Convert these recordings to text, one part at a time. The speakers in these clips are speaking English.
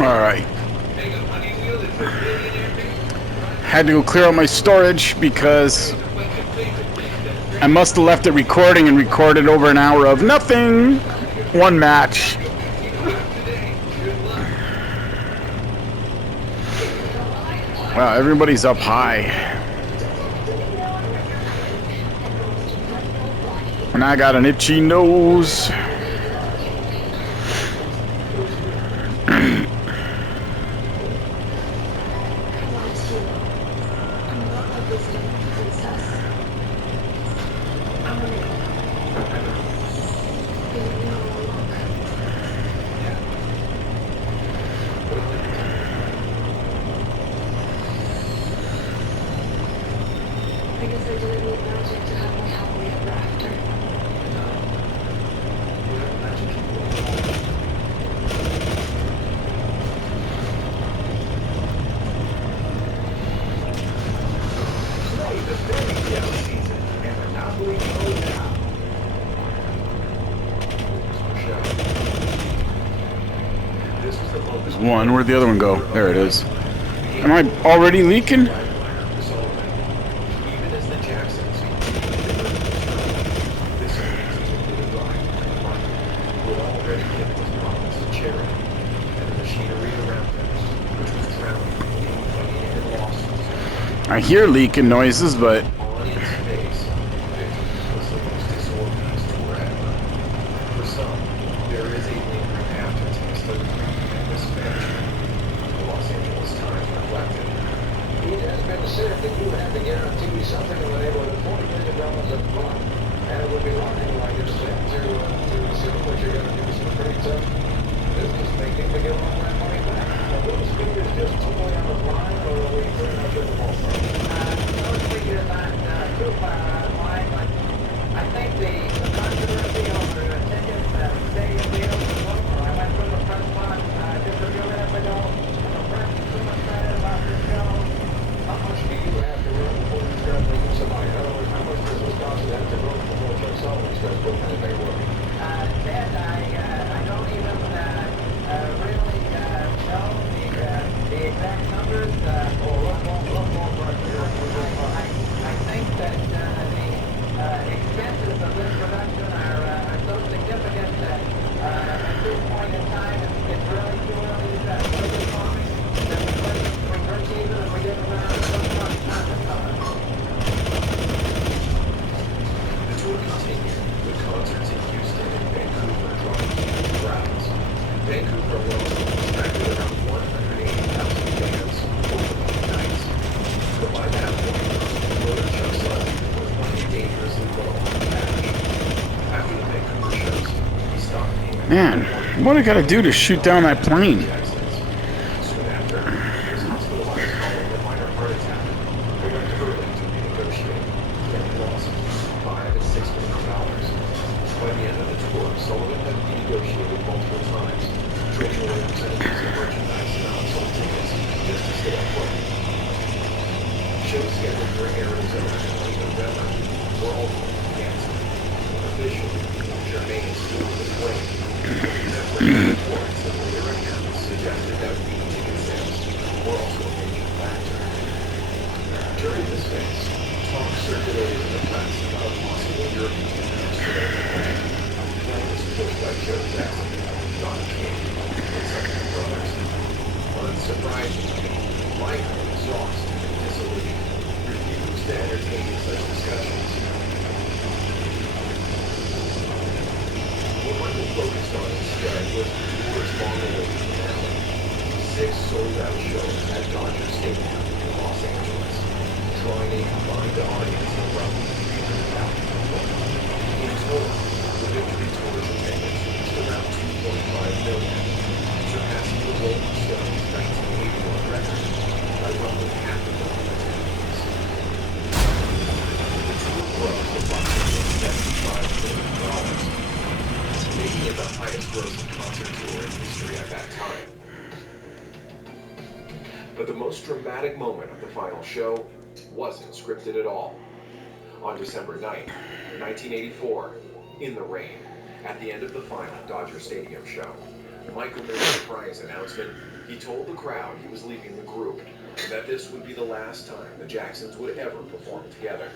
Alright. Had to go clear out my storage because I must have left it recording and recorded over an hour of nothing. One match. Wow, everybody's up high. And I got an itchy nose. There's one. Where'd the other one go? There it is. Am I already leaking? I hear leaking noises, but man, what do I gotta do to shoot down that plane? But the most dramatic moment of the final show wasn't scripted at all. On December 9th, 1984, in the rain, at the end of the final Dodger Stadium show, Michael made a surprise announcement He told the crowd he was leaving the group, and that this would be the last time the Jacksons would ever perform together.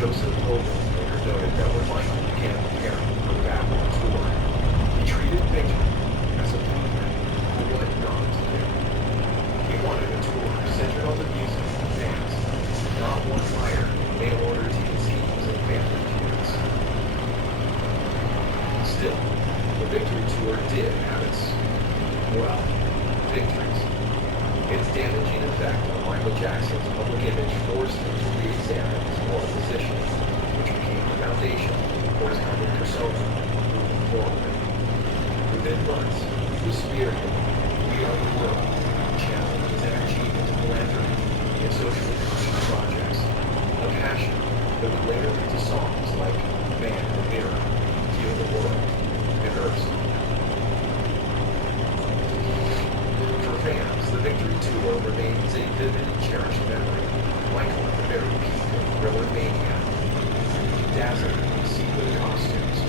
Joseph Hogan later noted that when Michael began preparing for the Babylon tour, he treated Victory as a blueprint for what not to do. He wanted a tour centered on the music and fans, not one fire in mail-order ticket schemes and family feuds. Still, the Victory Tour did have its, well, victories. Its damaging effect on Michael Jackson's public image forced him to re-examine his moral position, which became the foundation for his public persona moving forward. Within months, he was spearheading We Are the World, channeling his energy into philanthropy and socially conscious projects, a passion that would later lead to songs like Man in the Mirror, Heal the World, and Earth Song. For fans, the Victory Tour remains a vivid and cherished memory. Michael at the very peak of Thriller mania, dazzling in sequin costumes,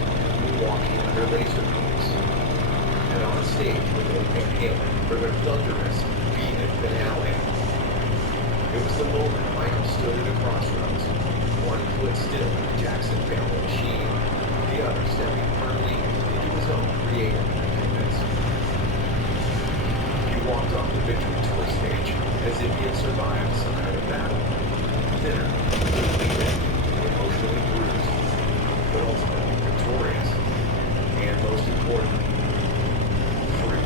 walking under laser beams, and on stage with Eddie Van Halen for their thunderous, vehement finale. It was the moment Michael stood at a crossroads, one foot still in the Jackson family machine, the other stepping firmly into his own creative independence. He walked off the Victory Tour stage as if he had survived some kind of battle, thinner, depleted, emotionally bruised, but ultimately victorious, and most importantly, free.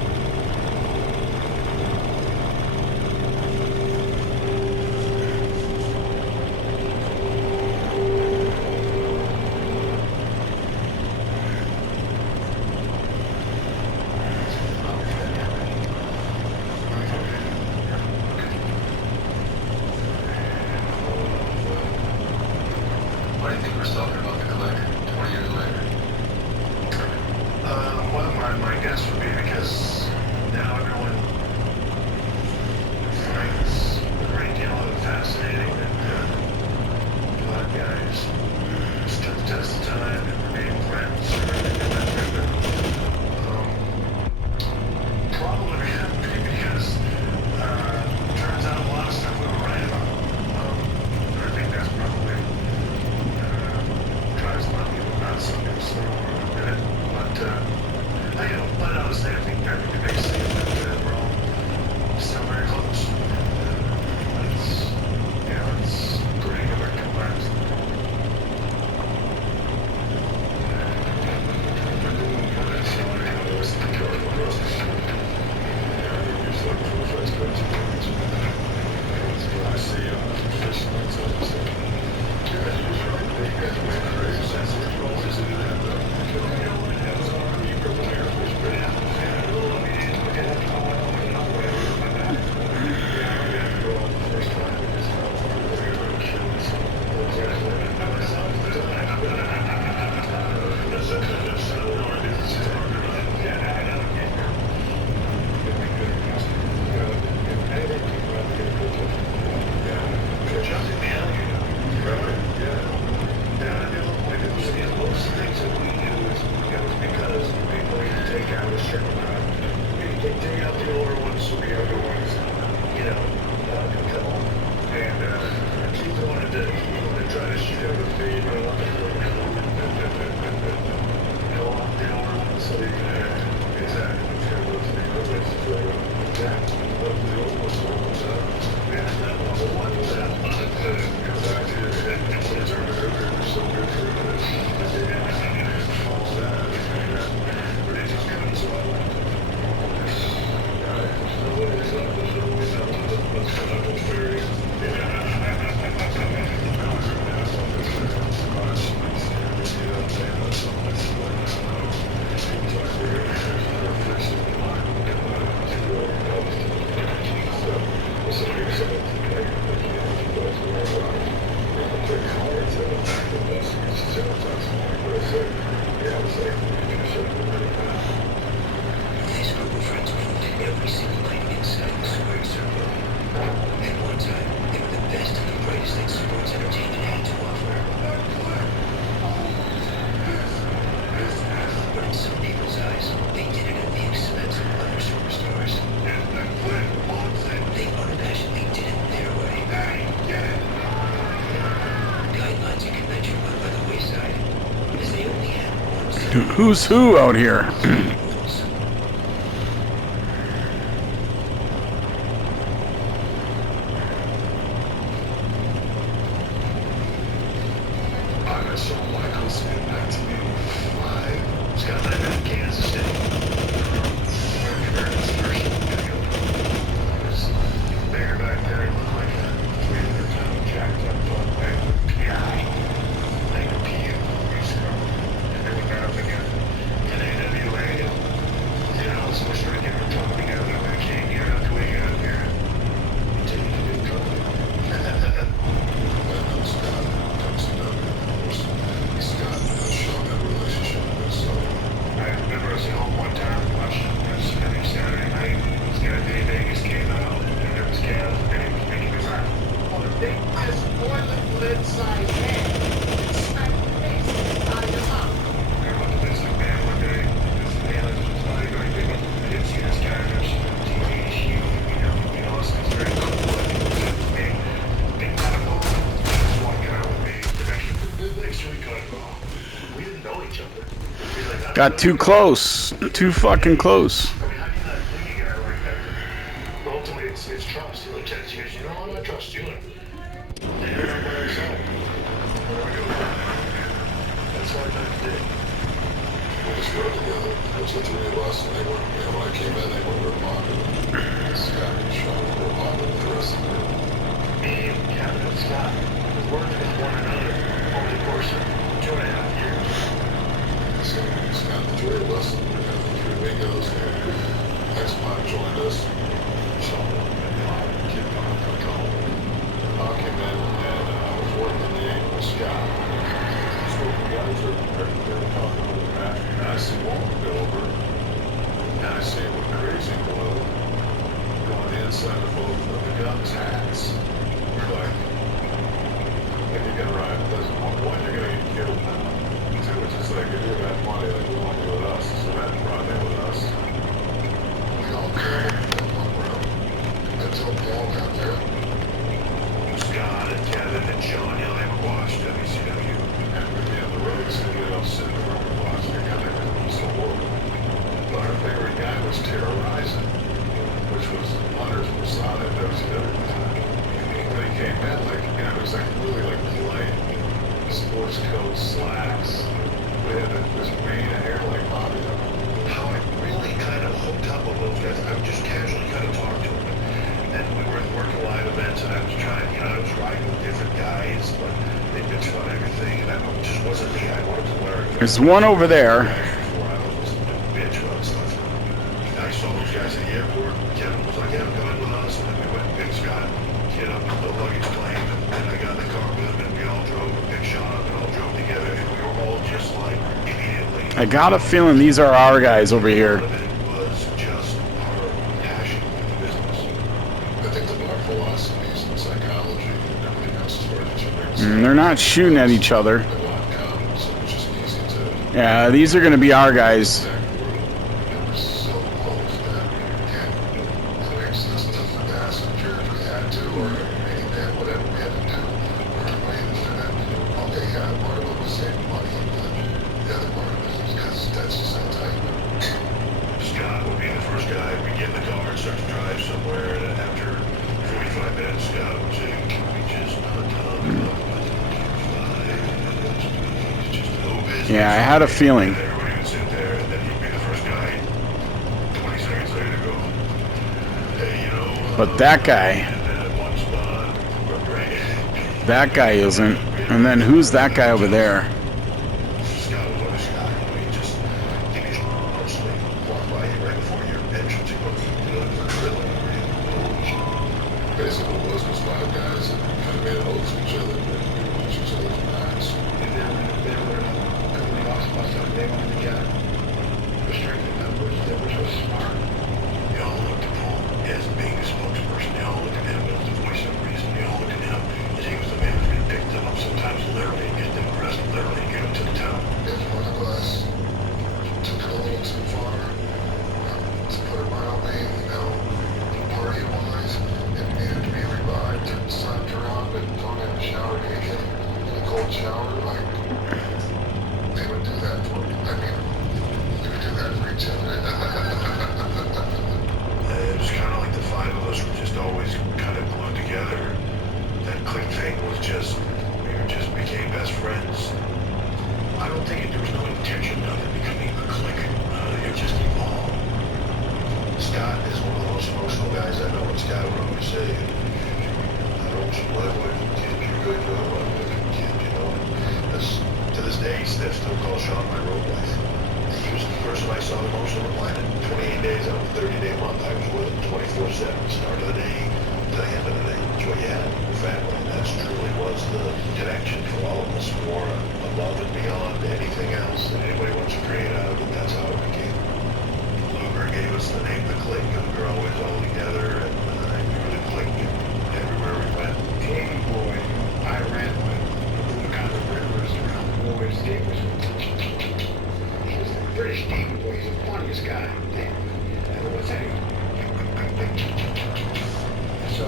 What do you think we're talking about the click 20 years later? Well, my guess would be because now everyone finds a great deal of it fascinating that a lot of guys stood the test of time and remain friends. Probably because turns out a lot of stuff we were right about. I think that's probably drives a lot of people nuts. Some people still don't want to admit it, but honestly, I think the biggest thing is that we're all still very close. It's great to recognize. This group of friends proved it every single night inside the squared circle. At one time, they were the best and the brightest that sports entertainment had to offer. But in some people's eyes, they did it at the expense of other superstars. They unabashedly did it their way. Guidelines and conventions Who's who out here? I met someone Michaels in 1985. Scott and I met in Kansas City. American version of video. It was bigger back there. It looked like a 300-pound jacked up PI. Like a PU. And then we got up again in AWA. You know, so we started getting trouble together. We can't get out till we got here. Until you get in trouble. I remember us at home one time watching this every Saturday night. Scott Day Vegas came out, and there was Cal, and he was making me laugh. On a big ass toilet lid-sized hand, and smacked the face out of your mouth. I went to visit a man one day. This man was just like, I didn't see this guy on TV. You know, it's very cool. Big medical. Just walking out with me. Next to each other. We didn't know each other. We were like, Got too close. Too fucking close. I mean, how do you not think a guy like that? But ultimately, it's trust. He looks at you and goes, you know what, I trust you. And you're not by yourself. What do we do? That's all I tried to do. We just rode together. It was the three of us, and they were, you know, when I came in, they were real popular. Scott and Sean were real popular with the rest of the group. Me and Kevin and Scott were working with one another over the course of 2.5 years. So Scott, the three of us, we had the three amigos, and X-Pac joined us. Sean and Kid Pop come home. I came in, and I was working in the angle with Scott. So the guys are talking over the back, and I see one go over, and I see him with crazy glue going inside of both of the guns' hats. We're like, if you get right, it doesn't want one, you're gonna get killed now. Two, it's just like, if you're that money, like, you want to be with us, so that brought in with us. We all killed in one room until Paul got there. Scott and Kevin and Sean, you know, they were watched WCW. And we'd be on the road, so we'd all sit in the room and watch together, and it was so horrible. But our favorite guy was Terrorizing, which was Hunter's persona at WCW at the time. When he came in, like, you know, it was like really like light sports coat, slacks, with this mane of hair like Bobby. How I really kind of hooked up with those guys. I would just casually kind of talk to them. And we were working live events, and I was trying, you know, I was riding with different guys, but they bitched about everything, and that just wasn't me. I wanted to learn. There's one over there. Before I was bitch about stuff. And I saw those guys at the airport. Kevin was like, yeah, come in with us. And then we went and picked Scott, get up the luggage claim, and I got in the car with him, and we all drove, and picked Sean up, and all drove together, and we were all just like, immediately. I got a feeling these are our guys over here. Part of it was just our passion for the business. I think the black philosophies and psychology and everything else is where the They're not shooting at each other. a lot of common, so it's just easy to Yeah, these are gonna be our guys. attack the room. It was so close that we can't fix this stuff with passengers we had to, or anything, whatever we had to do. We're waiting for them to do. Okay, yeah, part of it was saving money, but the other part of it is because that's just how tight. Scott would be the first guy. We'd get in the car and start to drive somewhere, and after 45 minutes, Scott would say, can we just not talk about Yeah, I had a feeling. And everybody would sit there, and then he'd be the first guy 20 seconds later to go, hey, you know... But that guy, and then at one spot, we're great. that guy isn't. And then who's that guy over there? Scott was always Scott. I mean, just give you honestly, walk by you right before your entrance, you go, really? Basically, what it was 5 guys that kind of made an oath to each other, and we would watch each other's backs. And then they were company awesome stuff. They wanted to get restricted members that were so smart. They all looked at Paul as being the spokesperson. They all looked at him as the voice of reason. They all looked at him as he was the man who could pick them up sometimes literally and get them arrested literally and get them to the town. If one of us took it a little too far, to put it mildly, you know, party-wise, it needed to be revived, turn the sun around, and don't have a shower naked in a cold shower, like, they would do that for me. I mean, each other. It was kind of like the five of us were just always kind of glued together. That click thing was just, we just became best friends. I don't think there was no intention of it becoming a click. It just evolved. Scott is one of the most emotional guys I know, and Scott would always say, I don't want you to live with a kid, you're good, you don't want to live with a kid, you know. That's, to this day, Steph still calls Sean my road wife. He was the person I saw the most on the planet. 28 days out of a 30-day month, I was with him 24/7, start of the day to the end of the day. That's what you had in your family, and that truly was the connection for all of us, more above and beyond anything else that anybody wants to create out of it. That's how it became. Luger gave us the name The Click, and we were always all together, and we were the Click everywhere we went. Davey boy, I ran with Luke on the rivers around the boys. Dave was he was the British Davey boy. He's the funniest guy. What's that? So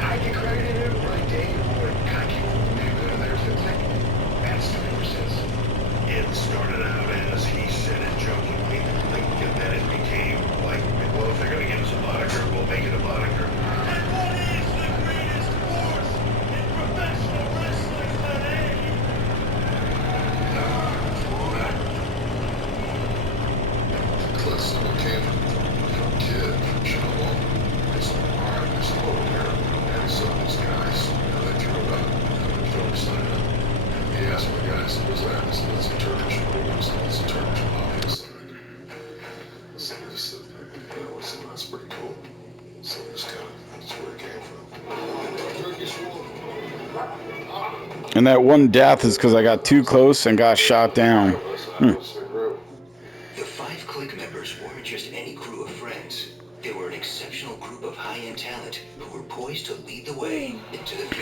I get credited him like Davey boy. God, keep moving there. So it's like that's the ever since. It started out as he said it jokingly, like, and then it became like, well, if they're going to give us a moniker, we'll make it a moniker. And what is the greatest force in professional wrestling today? Click someone came from a kid from Channel. It's alright, there's a little here. And some of these guys, they threw it up and they filmed sign up. He asked my guys, what's that? I said, that's a Turkish program, so that's a Turkish mafia sign. So they just said, that's pretty cool. So just that's where it came from. Turkish war. And that one death is because I got too close and got shot down. The 5 Click members weren't just any crew of friends. They were an exceptional group of high-end talent who were poised to lead the way into the future.